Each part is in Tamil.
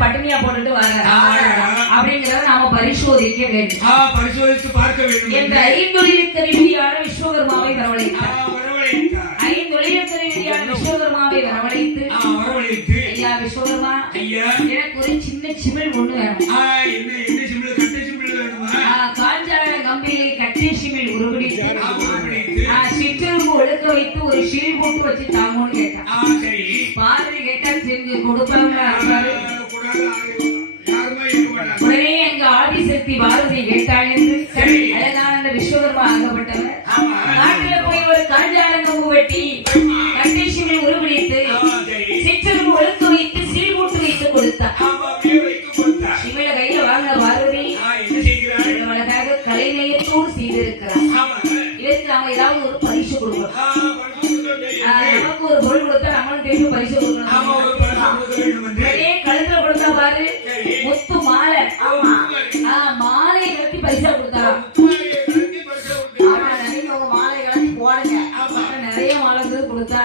பட்டினியா போட்டுட்டு வராரா அப்படிங்கறத நாம பரிசோதிக்க வேண்டும். பரிசோதித்து பார்க்க வேண்டும். என்ற ஐந்தொழில் கருவியான விஸ்வகர்மாவை வரவழைத்தார். ஐந்தொழில் கருவியான விஸ்வகர்மாவை வரவழைத்து ஐயா விஸ்வகர்மா, எனக்கு ஒரு சின்ன சிமிழ் ஒண்ணு வேணும். காஞ்சார கம்பியிலே கட்டை சிமிழ் உருவடித்து சிற்றெரும்பு ஒழுக்க வைத்து ஒரு ஷீல் போட்டு வச்சு தாங்கன்னு கேட்டான். பார்வை கேட்டா தெரிஞ்சு கொடுப்பாங்க. உடனே எங்க ஆதிசக்தி பாரதி கேட்டாள் என்று அழகான அந்த விஸ்வகர்மா ஆகப்பட்டவர் நாட்டில போய் ஒரு காஞ்சாரங்கம்பு வெட்டி கட்டை சிமிழ் உருவடித்து சிற்றெரும்பு ஒழுக்க வைத்து சீல் போட்டு வைத்து கொடுத்தார். சிமிழ கையில வாங்க பார்வதி அழகாக கலைநயத்தோடு செய்திருக்கிறார். இதற்கு நாம ஏதாவது ஒரு பரிசு கொடுக்கணும். நமக்கு ஒரு பொருள் கொடுத்தா நம்மளும் திருப்பி பரிசு கொடுக்கணும். அதே கழுத்துல கொடுத்தா பாரு முத்து மாலை, மாலை கட்டி பரிசா கொடுத்தாராம். மாலை கட்டி போடுங்க, நிறைய மாலை கொடுத்தா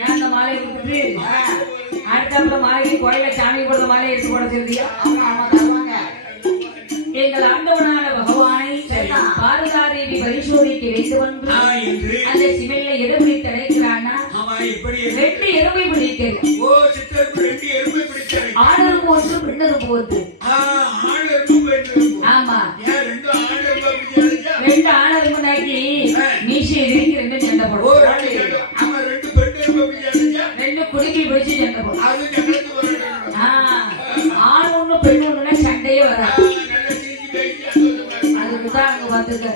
நான் அந்த மாலையை கொடுத்துட்டு அடுத்தாப்புல மாலைக்கு கோயில சாமி போடுற மாலையை எடுத்து போட சொல்லியா? எங்கள் ஆண்டவனான பகவானை பாரதாதேவி பரிசோதிக்க வைத்து வந்து அந்த சிமையில எதை பிடித்து அடைக்கிறான்னா ரெண்டு எருமை பிடிக்கிறது. ஆணருக்கு ஒன்று பெண்ணருக்கு ஒன்று. ஆமா, ரெண்டு ஆணருக்கு நாக்கி மீசை இருக்கு, ரெண்டு சண்டை போடும். ரெண்டு குடுக்கி பிடிச்சு சண்டை போடும். ஆண் ஒண்ணு பெண் ஒண்ணுன்னா சண்டையே வராது. அதுக்குதான் அங்க வந்துருக்க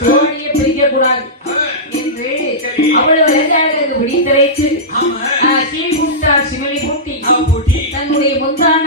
சோழிய பிரிக்க கூடாது என்று அவ்வளவு விளையாடுறது பிடித்தரைச்சு சீல் பூட்டார் சிமலி பூட்டி தன்னுடைய முந்தான